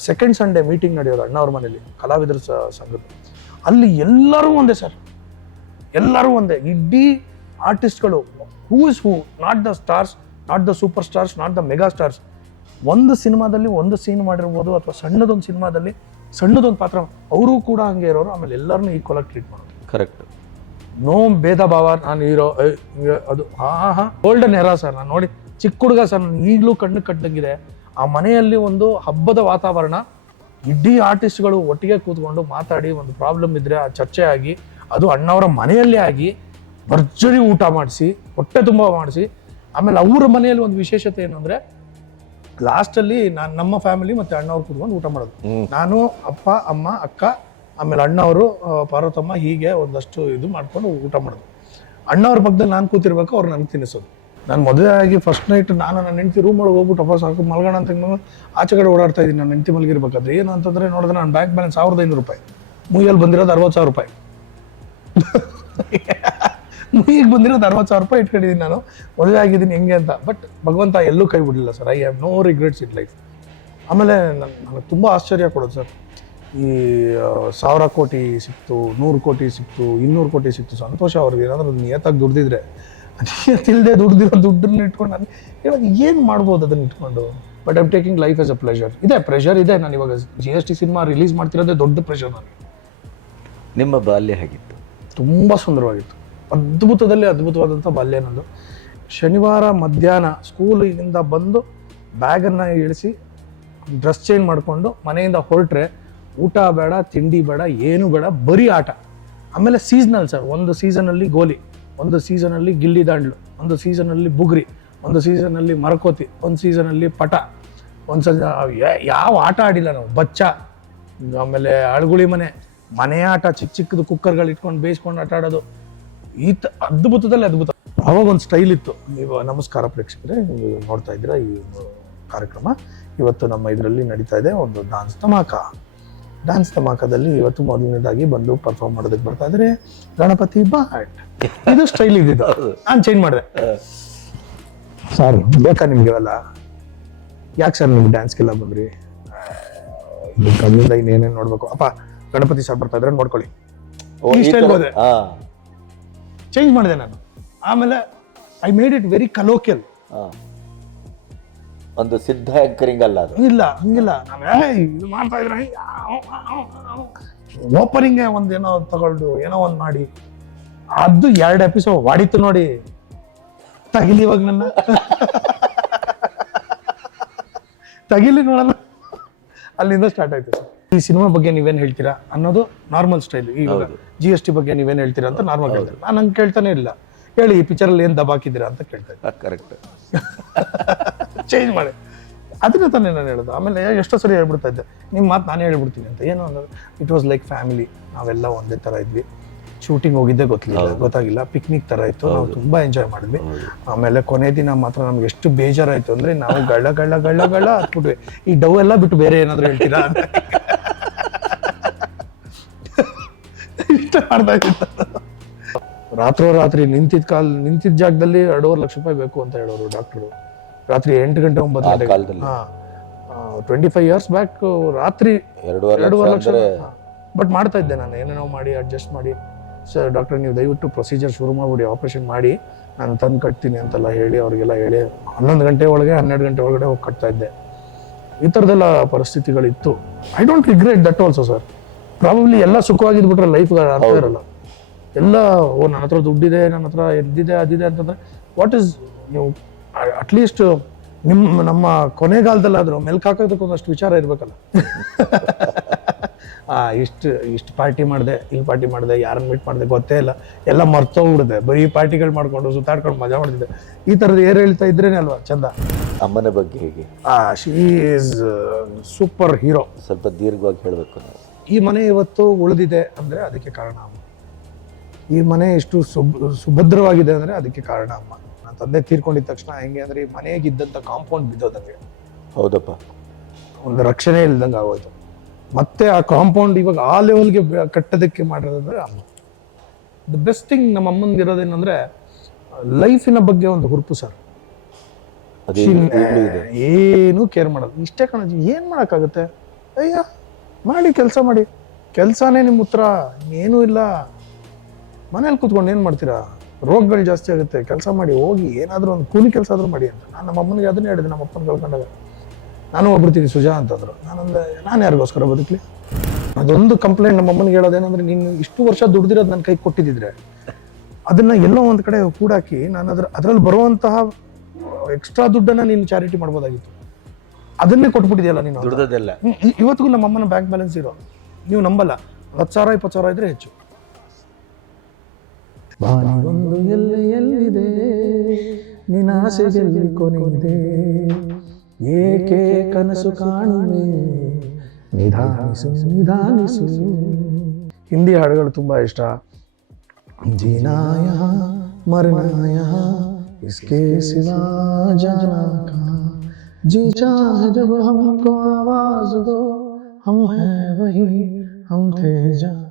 Second Sunday meeting ನಡೆಯೋದು ಅಣ್ಣವ್ರ ಮನೇಲಿ, ಕಲಾವಿದರ ಸಂಘದ ಅಲ್ಲಿ ಎಲ್ಲರೂ ಒಂದೇ ಸರ್. ಎಲ್ಲರೂ ಒಂದೇ. ಇಡೀ ಆರ್ಟಿಸ್ಟ್ಗಳು who is who not the stars not the super stars not the mega stars ಒಂದು ಸಿನಿಮಾದಲ್ಲಿ ಒಂದು ಸೀನ್ ಮಾಡಿರ್ಬೋದು ಅಥವಾ ಸಣ್ಣದೊಂದು ಸಿನಿಮಾದಲ್ಲಿ ಸಣ್ಣದೊಂದು ಪಾತ್ರ ಅವರು ಕೂಡ ಹಂಗೆ ಇರೋರು ಆಮೇಲೆ ಎಲ್ಲರನ್ನೂ ಈಕ್ವಲ್ ಆಗಿ ಟ್ರೀಟ್ ಮಾಡೋದು. ಕರೆಕ್ಟ್ ನೋ ಭೇದ ಭಾವ ನಾನು ಹೀರೋ ಅದು ಹಾ ಹಾ ಗೋಲ್ಡನ್ ಎರಾ ಸರ್ ನಾನು ನೋಡಿ ಚಿಕ್ಕ ಹುಡುಗ ಸರ್ ನಾನು ಈಗಲೂ ಕಣ್ಣು ಕಟ್ಟಂಗಿದೆ ಆ ಮನೆಯಲ್ಲಿ ಒಂದು ಹಬ್ಬದ ವಾತಾವರಣ ಇಡೀ ಆರ್ಟಿಸ್ಟ್ಗಳು ಒಟ್ಟಿಗೆ ಕೂತ್ಕೊಂಡು ಮಾತಾಡಿ ಒಂದು ಪ್ರಾಬ್ಲಮ್ ಇದ್ರೆ ಆ ಚರ್ಚೆ ಆಗಿ ಅದು ಅಣ್ಣವರ ಮನೆಯಲ್ಲೇ ಆಗಿ ಭರ್ಜರಿ ಊಟ ಮಾಡಿಸಿ ಹೊಟ್ಟೆ ತುಂಬ ಮಾಡಿಸಿ ಆಮೇಲೆ ಅವ್ರ ಮನೆಯಲ್ಲಿ ಒಂದು ವಿಶೇಷತೆ ಏನಂದ್ರೆ ಲಾಸ್ಟಲ್ಲಿ ನಾನು ನಮ್ಮ ಫ್ಯಾಮಿಲಿ ಮತ್ತೆ ಅಣ್ಣವ್ರು ಕೂತ್ಕೊಂಡು ಊಟ ಮಾಡೋದು. ನಾನು ಅಪ್ಪ ಅಮ್ಮ ಅಕ್ಕ ಆಮೇಲೆ ಅಣ್ಣವರು ಅವರು ಪಾರ್ವತಮ್ಮ ಹೀಗೆ ಒಂದಷ್ಟು ಇದು ಮಾಡ್ಕೊಂಡು ಊಟ ಮಾಡೋದು. ಅಣ್ಣವ್ರ ಪಕ್ಕದಲ್ಲಿ ನಾನು ಕೂತಿರ್ಬೇಕು ಅವ್ರು ನನಗೆ ತಿನ್ನಿಸೋದು. ನಾನು ಮದುವೆ ಆಗಿ ಫಸ್ಟ್ ನೈಟ್ ನಾನು ನನ್ನ ಹೆಂಡತಿ ರೂಮ್ ಒಳಗೆ ಹೋಗ್ಬಿಟ್ಟು ಅಪ್ಪ ಸಾಕು ಮಲ್ಗೋಣ ಅಂತ ಆಚೆ ಕಡೆ ಓಡಾಡ್ತಾ ಇದ್ದೀನಿ. ನನ್ನ ಹೆಂಡತಿ ಮಲಗಿರ್ಬೇಕಾದ್ರೆ. ಏನು ಅಂತಂದ್ರೆ ನೋಡಿದ್ರೆ ನನ್ನ ಬ್ಯಾಂಕ್ ಬ್ಯಾಲೆನ್ಸ್ ಸಾವಿರದ ಐನೂರು ರೂಪಾಯಿ. ಮುಯ್ಯಲ್ಲಿ ಬಂದಿರೋದು ಅರವತ್ತು ಸಾವಿರ ರೂಪಾಯಿ. ಮುಯ್ಯಿಗೆ ಬಂದಿರೋದು ಅರವತ್ತು ಸಾವಿರ ರೂಪಾಯಿ ಇಟ್ಕೊಂಡಿದ್ದೀನಿ ನಾನು. ಮದುವೆ ಆಗಿದ್ದೀನಿ ಹೆಂಗೆ ಅಂತ. ಬಟ್ ಭಗವಂತ ಎಲ್ಲೂ ಕೈ ಬಿಡಲಿಲ್ಲ sir. I have no regrets it life ಆಮೇಲೆ ನನ್ನ ನನಗೆ ತುಂಬ ಆಶ್ಚರ್ಯ ಕೊಡೋದು ಸರ್. ಈ ಸಾವಿರ ಕೋಟಿ ಸಿಕ್ತು ನೂರು ಕೋಟಿ ಸಿಕ್ತು ಇನ್ನೂರು ಕೋಟಿ ಸಿಕ್ತು. ಸಂತೋಷ ಅವ್ರಿಗೆ. ಏನಾದರೂ ನಿಯತ್ತಾಗಿ ದುಡ್ದಿದ್ರೆ ತಿಳ್ದೆ ದುಡ್ದಿರೋ ದುಡ್ಡನ್ನ ಇಟ್ಕೊಂಡು ನಾನು ಇವಾಗ ಏನು ಮಾಡ್ಬೋದು ಅದನ್ನ ಇಟ್ಕೊಂಡು? But I'm taking life as a pleasure ಇದೆ ಪ್ರೆಷರ್ ಇದೆ. ನಾನು ಇವಾಗ G S T cinema release ಮಾಡ್ತಿರೋದೇ ದೊಡ್ಡ ಪ್ರೆಷರ್ ನನಗೆ ನಿಮ್ಮ ಬಾಲ್ಯ ಹೇಗಿತ್ತು? ತುಂಬ ಸುಂದರವಾಗಿತ್ತು. ಅದ್ಭುತದಲ್ಲಿ ಅದ್ಭುತವಾದಂಥ ಬಾಲ್ಯ ನಂದು. ಶನಿವಾರ ಮಧ್ಯಾಹ್ನ ಸ್ಕೂಲಿಂದ ಬಂದು ಬ್ಯಾಗನ್ನು ಇಳಿಸಿ ಡ್ರೆಸ್ ಚೇಂಜ್ ಮಾಡಿಕೊಂಡು ಮನೆಯಿಂದ ಹೊರಟ್ರೆ ಊಟ ಬೇಡ, ತಿಂಡಿ ಬೇಡ, ಏನು ಬೇಡ, ಬರೀ ಆಟ. ಆಮೇಲೆ ಸೀಸನಲ್ ಸರ್ ಒಂದು ಸೀಸನಲ್ಲಿ ಗೋಲಿ, ಒಂದು ಸೀಸನಲ್ಲಿ ಗಿಲ್ಲಿ ದಾಂಡ್ಲು, ಒಂದು ಸೀಸನಲ್ಲಿ ಬುಗ್ರಿ, ಒಂದು ಸೀಸನಲ್ಲಿ ಮರಕೋತಿ, ಒಂದು ಸೀಸನಲ್ಲಿ ಪಟ, ಒಂದು ಸಲ ಯಾವ ಆಟ ಆಡಿಲ್ಲ ನಾವು, ಬಚ್ಚ, ಆಮೇಲೆ ಅಳ್ಗುಳಿ ಮನೆ ಮನೆ ಆಟ ಚಿಕ್ಕ ಚಿಕ್ಕದು ಕುಕ್ಕರ್ಗಳು ಇಟ್ಕೊಂಡು ಬೇಯಿಸ್ಕೊಂಡು ಆಟ ಆಡೋದು. ಈ ತ ಅದ್ಭುತದಲ್ಲಿ ಅದ್ಭುತ. ಅವಾಗ ಒಂದು ಸ್ಟೈಲ್ ಇತ್ತು. ನೀವು ನಮಸ್ಕಾರ ಪ್ರೇಕ್ಷಕರೇ ನೀವು ನೋಡ್ತಾ ಇದ್ದೀರಾ ಈ ಒಂದು ಕಾರ್ಯಕ್ರಮ. ಇವತ್ತು ನಮ್ಮ ಇದರಲ್ಲಿ ನಡೀತಾ ಇದೆ ಒಂದು ಡಾನ್ಸ್ ತಮಾಕ. ಡಾನ್ಸ್ ತಮಾಕದಲ್ಲಿ ಇವತ್ತು ಮೊದಲನೇದಾಗಿ ಬಂದು ಪರ್ಫಾರ್ಮ್ ಮಾಡೋದಕ್ಕೆ ಬರ್ತಾ ಇದ್ರೆ ಗಣಪತಿ ಬಾಟ್ ಇದು ಸ್ಟೈಲ್ ಇದ್ದಿದ್ದು ನಾನು ಚೇಂಜ್ ಮಾಡಿದೆ. ಸರ್ ಬೇಕಾ ನಿಮ್ಗೆ ಇವೆಲ್ಲ? ಯಾಕೆ ಸರ್ ನಿಮ್ಗೆ ಡ್ಯಾನ್ಸ್ಗೆಲ್ಲ ಬಂದ್ರಿ? ಕಣ್ಣಿಂದ ಇನ್ನೇನೇನು ನೋಡ್ಬೇಕು? ಅಪ್ಪ ಗಣಪತಿ ಸರ್ ಬರ್ತಾ ಇದ್ರೆ ನೋಡ್ಕೊಳ್ಳಿ. ಚೇಂಜ್ ಮಾಡಿದೆ ನಾನು. ಆಮೇಲೆ I made it very colloquial. ಒಂದು ಸಿದ್ಧ ಆಂಕರಿಂಗ್ ಅಲ್ಲ ಅದು. ಇಲ್ಲ ಹಂಗಿಲ್ಲ. ಇದು ಮಾಡ್ತಾ ಇದ್ರೆ ಓಪನಿಂಗ್ ಒಂದು ಏನೋ ತಗೊಂಡು ಏನೋ ಒಂದ್ ಮಾಡಿ. ಅದು ಎರಡು ಎಪಿಸೋಡ್ ವಾಡಿತ್ತು ನೋಡಿ. ತಗಿಲಿ ಇವಾಗ ನನ್ನ. ತಗಿಲಿ ನೋಡಲ್ಲ. ಅಲ್ಲಿಂದ ಸ್ಟಾರ್ಟ್ ಆಯ್ತು. ಸರ್ ಈ ಸಿನಿಮಾ ಬಗ್ಗೆ ನೀವೇನ್ ಹೇಳ್ತೀರಾ ಅನ್ನೋದು ನಾರ್ಮಲ್ ಸ್ಟೈಲ್ ಈಗ. ಜಿ ಎಸ್ ಟಿ ಬಗ್ಗೆ ನೀವೇನ್ ಹೇಳ್ತೀರಾ ಅಂತ ನಾರ್ಮಲ್ ಹೇಳ್ತಾರೆ ನಾನು ಹಂಗೆ ಕೇಳ್ತಾನೆ ಇಲ್ಲ. ಹೇಳಿ ಈ ಪಿಕ್ಚರ್ ಅಲ್ಲಿ ಏನ್ ದಬಾಕಿದ್ದೀರಾ ಅಂತ ಕೇಳ್ತಾರೆ ಕರೆಕ್ಟ್ ಚೇಂಜ್ ಮಾಡಿ. ಅದನ್ನ ತಾನೇ ನಾನು ಹೇಳೋದು. ಆಮೇಲೆ ಎಷ್ಟೋ ಸರಿ ಹೇಳ್ಬಿಡ್ತಾ ಇದ್ದೆ. ನಿಮ್ಮ ಮಾತು ನಾನೇ ಹೇಳ್ಬಿಡ್ತೀನಿ ಅಂತ. ಏನು ಅನ್ನೋದು? ಇಟ್ ವಾಸ್ ಲೈಕ್ ಫ್ಯಾಮಿಲಿ ನಾವೆಲ್ಲ ಒಂದೇ ತರ ಇದ್ವಿ. ಶೂಟಿಂಗ್ ಹೋಗಿದ್ದೆ ಗೊತ್ತಿಲ್ಲ. ಗೊತ್ತಾಗಿಲ್ಲ. ಪಿಕ್ನಿಕ್ ತರ ಇತ್ತು. ನಾವು ತುಂಬಾ ಎಂಜಾಯ್ ಮಾಡಿದ್ವಿ. ಆಮೇಲೆ ಕೊನೆ ದಿನ ಮಾತ್ರ ನಮ್ಗೆ ಎಷ್ಟು ಬೇಜಾರಾಯ್ತು ಅಂದ್ರೆ ನಾವು ಗಳ್ಳ ಗಳ್ಳ ಗಳ್ಳ ಗಳ್ಳ ಹತ್ಬಿಟ್ವಿ ಈ ಡವ್ ಎಲ್ಲ ಬಿಟ್ಟು ಬೇರೆ ಏನಾದ್ರು ಹೇಳ್ತೀರಾ ಇಷ್ಟ ಮಾಡ್ತಾ ರಾತ್ರೋ ರಾತ್ರಿ ನಿಂತಿದ್ ಕಾಲ್ ನಿಂತಿದ್ದ ಜಾಗದಲ್ಲಿ ಎರಡೂವರೆ ಲಕ್ಷ ರೂಪಾಯಿ ಬೇಕು ಅಂತ ಹೇಳೋರು ಡಾಕ್ಟ್ರು ರಾತ್ರಿ ಎಂಟು ಗಂಟೆ ಒಂಬತ್ತು ಆ ಗಂಟೆಗೆ. ಕಾಲದಲ್ಲಿ. ಟ್ವೆಂಟಿ ಫೈವ್ ಇಯರ್ಸ್ ಬ್ಯಾಕ್ ರಾತ್ರಿ ಎರಡೂವರೆ ಎರಡೂವರೆ ಲಕ್ಷ ಬಟ್ ಮಾಡ್ತಾ ಇದ್ದೆ ನಾನು ಏನೇನೋ ಮಾಡಿ ಅಡ್ಜಸ್ಟ್ ಮಾಡಿ. ಸರ್ ಡಾಕ್ಟರ್ ನೀವು ದಯವಿಟ್ಟು ಪ್ರೊಸೀಜರ್ ಶುರು ಮಾಡಿಬಿಡಿ ಆಪರೇಷನ್ ಮಾಡಿ. ನಾನು ತಂದು ಕಟ್ತೀನಿ ಅಂತೆಲ್ಲ ಹೇಳಿ ಅವ್ರಿಗೆಲ್ಲ ಹೇಳಿ. ಹನ್ನೊಂದು ಗಂಟೆ ಒಳಗೆ ಹನ್ನೆರಡು ಗಂಟೆ ಒಳಗಡೆ ಹೋಗಿ ಕಟ್ತಾ ಇದ್ದೆ. ಈ ಥರದ್ದೆಲ್ಲ ಪರಿಸ್ಥಿತಿಗಳಿತ್ತು. I don't regret that also sir probably ಎಲ್ಲ ಸುಖವಾಗಿದ್ಬಿಟ್ರೆ ಲೈಫ್ ಅರ್ಥ ಇರಲ್ಲ. ಎಲ್ಲ ಓ ನನ್ನ ಹತ್ರ ದುಡ್ಡಿದೆ ನನ್ನ ಹತ್ರ ಎದ್ದಿದೆ ಅದಿದೆ ಅಂತಂದ್ರೆ ವಾಟ್ ಇಸ್ ನೀವು ಅಟ್ಲೀಸ್ಟ್ ನಿಮ್ಮ ನಮ್ಮ ಕೊನೆಗಾಲದಲ್ಲಾದರೂ ಮೆಲ್ಕ್ ಹಾಕೋದಕ್ಕೆ ಒಂದಷ್ಟು ವಿಚಾರ ಇರಬೇಕಲ್ಲ. ಆ ಇಷ್ಟು ಇಷ್ಟು ಪಾರ್ಟಿ ಮಾಡಿದೆ ಇಲ್ಲಿ ಪಾರ್ಟಿ ಮಾಡಿದೆ ಯಾರನ್ನ ಮೀಟ್ ಮಾಡಿದೆ ಗೊತ್ತೇ ಇಲ್ಲ. ಎಲ್ಲ ಮರ್ತೋಗ್ಬಿಡಿದೆ ಬರೀ ಪಾರ್ಟಿಗಳು ಮಾಡ್ಕೊಂಡು ಸುತ್ತಾಡ್ಕೊಂಡು ಮಜಾ ಮಾಡ್ತಿದ್ದೆ. ಈ ಥರದ್ದು ಏರ್ ಹೇಳ್ತಾ ಇದ್ರೇನೆ ಅಲ್ವಾ ಚಂದ? ಅಮ್ಮನ ಬಗ್ಗೆ ಹೇಗೆ? ಆ ಶಿ ಈಸ್ ಸೂಪರ್ ಹೀರೋ ಸ್ವಲ್ಪ ದೀರ್ಘವಾಗಿ ಹೇಳಬೇಕು ನಾವು. ಈ ಮನೆ ಇವತ್ತು ಉಳಿದಿದೆ ಅಂದರೆ ಅದಕ್ಕೆ ಕಾರಣ ಅಮ್ಮ. ಈ ಮನೆ ಎಷ್ಟು ಸುಬ್ ಸುಭದ್ರವಾಗಿದೆ ಅಂದರೆ ಅದಕ್ಕೆ ಕಾರಣ ಅಮ್ಮ. ನನ್ನ ತಂದೆ ತೀರ್ಕೊಂಡಿದ್ದ ತಕ್ಷಣ ಹೆಂಗೆ ಅಂದರೆ ಈ ಮನೆಗೆ ಇದ್ದಂಥ ಕಾಂಪೌಂಡ್ ಬಿದ್ದೋದಂಗೆ. ಹೌದಪ್ಪ. ಒಂದು ರಕ್ಷಣೆ ಇಲ್ದಂಗೆ ಆಗೋಯ್ತು. ಮತ್ತೆ ಆ ಕಾಂಪೌಂಡ್ ಇವಾಗ ಆ ಲೆವೆಲ್ಗೆ ಕಟ್ಟೋದಕ್ಕೆ ಮಾಡಿರೋದಂದ್ರೆ ಅಮ್ಮ. ದ ಬೆಸ್ಟ್ ಥಿಂಗ್ ನಮ್ಮ ಅಮ್ಮನಿಗೆ ಇರೋದೇನಂದ್ರೆ ಲೈಫಿನ ಬಗ್ಗೆ ಒಂದು ಹುರುಪು ಸರ್. ಏನು ಕೇರ್ ಮಾಡೋದು ಇಷ್ಟೇ ಕಣಜಿ ಏನು ಮಾಡೋಕ್ಕಾಗುತ್ತೆ? ಅಯ್ಯ ಮಾಡಿ ಕೆಲಸ ಮಾಡಿ. ಕೆಲಸನೇ ನಿಮ್ಮ ಉತ್ತರ ಏನೂ ಇಲ್ಲ. ಮನೇಲಿ ಕೂತ್ಕೊಂಡು ಏನು ಮಾಡ್ತೀರಾ? ರೋಗಗಳು ಜಾಸ್ತಿ ಆಗುತ್ತೆ. ಕೆಲಸ ಮಾಡಿ, ಹೋಗಿ ಏನಾದರೂ ಒಂದು ಕೂಲಿ ಕೆಲಸ ಆದರೂ ಮಾಡಿ ಅಂತ. ನಾನು ನಮ್ಮ ಅಮ್ಮನಿಗೆ ಅದನ್ನೇ ಹೇಳಿದೆ, ನಮ್ಮ ಅಪ್ಪನ ಕಳ್ಕೊಂಡಾಗ. ನಾನು ಒಬ್ಬರ್ತೀನಿ ಸುಜಾ ಅಂತಂದ್ರು. ನಾನಂದೆ, ನಾನು ಯಾರಿಗೋಸ್ಕರ ಬದುಕಲಿ? ಅದೊಂದು ಕಂಪ್ಲೇಂಟ್ ನಮ್ಮ ಅಮ್ಮನಿಗೆ ಹೇಳೋದೇನಂದ್ರೆ ನೀನು ಇಷ್ಟು ವರ್ಷ ದುಡ್ದಿರೋದು ನನ್ನ ಕೈ ಕೊಟ್ಟಿದ್ದಿದ್ರೆ. ಅದನ್ನು ಎಲ್ಲೋ ಒಂದು ಕಡೆ ಕೂಡಾಕಿ ನಾನು ಅದ್ರ, ಅದರಲ್ಲಿ ಬರುವಂತಹ ಎಕ್ಸ್ಟ್ರಾ ದುಡ್ಡನ್ನು ನೀನು ಚಾರಿಟಿ ಮಾಡ್ಬೋದಾಗಿತ್ತು. ಅದನ್ನೇ ಕೊಟ್ಬಿಟ್ಟಿದೆಯಲ್ಲ ನೀನು ದುಡ್ದದೆಲ್ಲ ಇವತ್ತಿಗೂ ನಮ್ಮ ಅಮ್ಮನ ಬ್ಯಾಂಕ್ ಬ್ಯಾಲೆನ್ಸ್ ಇರೋ. ನೀವು ನಂಬಲ್ಲ. ಹತ್ತು ಸಾವಿರ ಇಪ್ಪತ್ತು ಸಾವಿರ ಇದ್ರೆ ಹೆಚ್ಚು. ಬಾನಿಗೊಂದು ಎಲ್ಲ ಎಲ್ಲಿದೆ? ನಿನಾಸೆಯಲ್ಲಿ ಕೊನೆಯಿದೆ. ಏಕೆ ಕನಸು ಕಾಣುವೆ? ನಿಧಾನಿಸು ನಿಧಾನಿಸು. ಹಿಂದಿ ಹಾಡುಗಳು ತುಂಬ ಇಷ್ಟ. ಜಿನಾಯ ಮರಣಾಯ ಇಸ್ಕೇ ಸಿವಾ ಜಾನಾ जी चाहे जब हमको आवाज़ दो हम हैं वही हम थे जहाँ